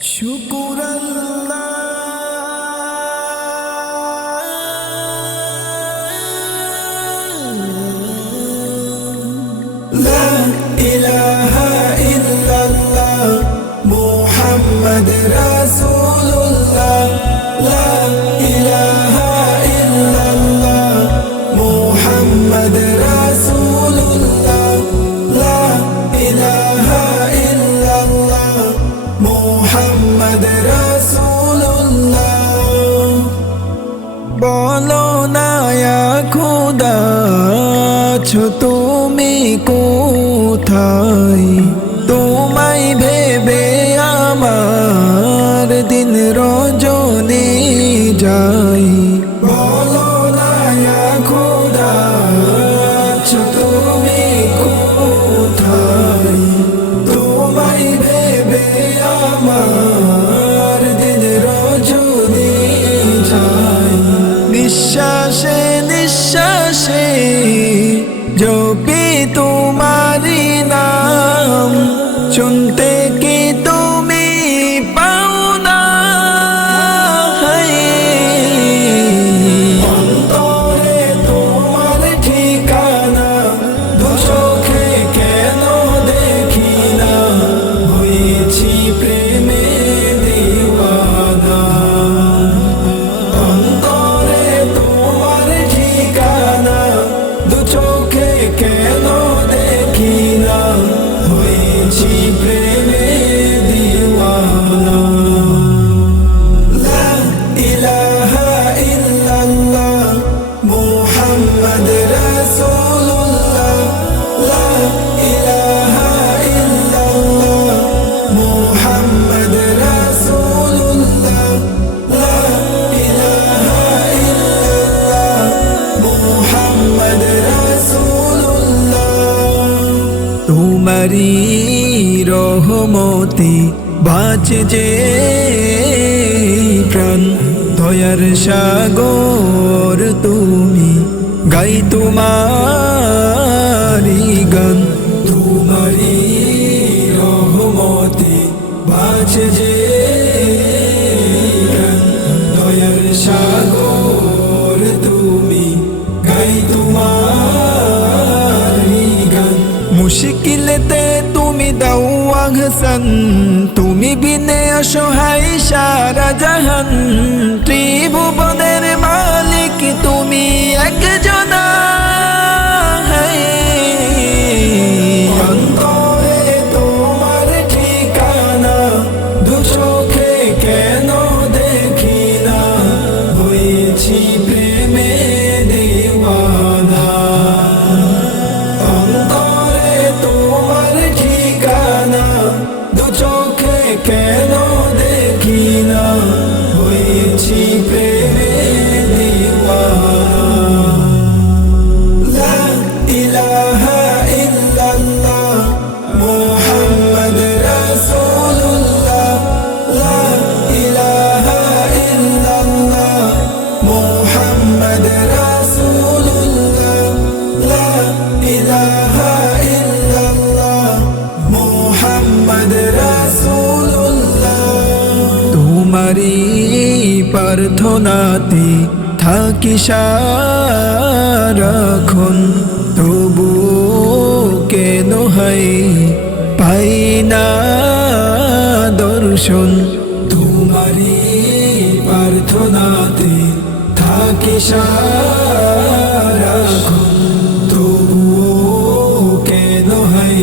শুকুর আল্লাহ লা ইলাহা ইল্লাল্লাহ মুহাম্মদ রাসূলুল্লাহ লা ইলাহা ইল্লাল্লাহ মুহাম্মদ রাসূলুল্লাহ লা ইলাহা ইল্লাল্লাহ মুহাম্মদ রাসূলুল্লাহ বলো না ইয়া খোদা আছো তুমি কোথায় তোমায় ভেবে আমার দিন রজনী যাই বলো না ইয়া খোদা আছো তুমি কোথায় তোমায় ভেবে আমার দিন রজনী যাই নিঃশ্বাসে নিঃশ্বাসে জপি তোমারি নাম শুনতে কি তুমি পাও না অন্তরে তোমার ঠিকানা দু চোখে কেন দেখি না হয়েছি প্রেমে দিওয়ানা অন্তরে তোমার ঠিকানা দু চোখে কেন দেখি না হয়েছি প্রেমে দিওয়ানা লা ইলাহা ইল্লাল্লাহ মুহাম্মদ রাসূলুল্লাহ লা ইলাহা ইল্লাল্লাহ মুহাম্মদ রাসূলুল্লাহ লা ইলাহা ইল্লাল্লাহ মুহাম্মদ রাসূলুল্লাহ তোমারি রহমতে বাঁচে যে প্রাণ দয়ার সাগর তুমি গাই তোমারি গান তোমারি রহমতে বাঁচে যে প্রাণ দয়ার সাগর তুমি গাই তোমারি গান মুশকিলতে তুমি দাও আহসান তুমি বিনে অসহায় সারা জাহান ত্রিভুবনের মালিক তুমি একজনা অন্তরে তোমার ঠিকানা দু চোখে কেন দেখি না হয়েছি প্রেমে দিওয়ানা অন্তরে তোমার ঠিকানা দু চোখে কেন দেখি না হয়েছি প্রেমে দিওয়ানা লা ইলাহা ইল্লাল্লাহ মুহাম্মদ রাসূলুল্লাহ লা ইলাহা ইল্লাল্লাহ মুহাম্মদ রাসূলুল্লাহ লা ইলাহা ইল্লাল্লাহ মুহাম্মদ রাসূলুল্লাহ তোমারি প্রার্থনাতে থাকি সারাক্ষণ তবু কেন হয় পাই না দর্শন তোমারি প্রার্থনাতে থাকি সারাক্ষণ তবু কেন হয়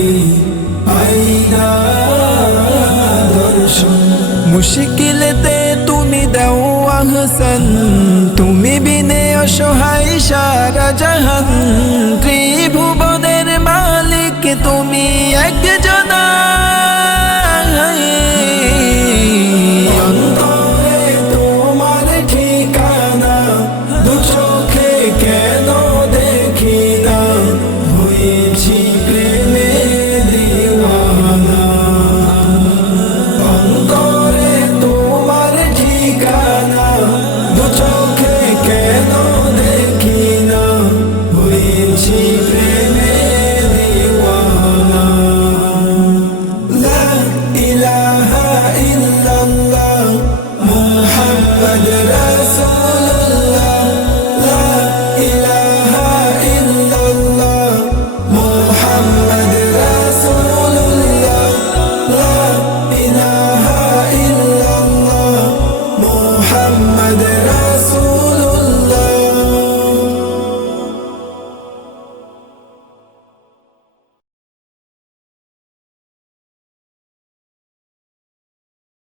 পাই না দর্শন মুশকিলতে তুমি দাও আহসান তুমি বিনে অসহায় সারা জাহান ত্রিভুবন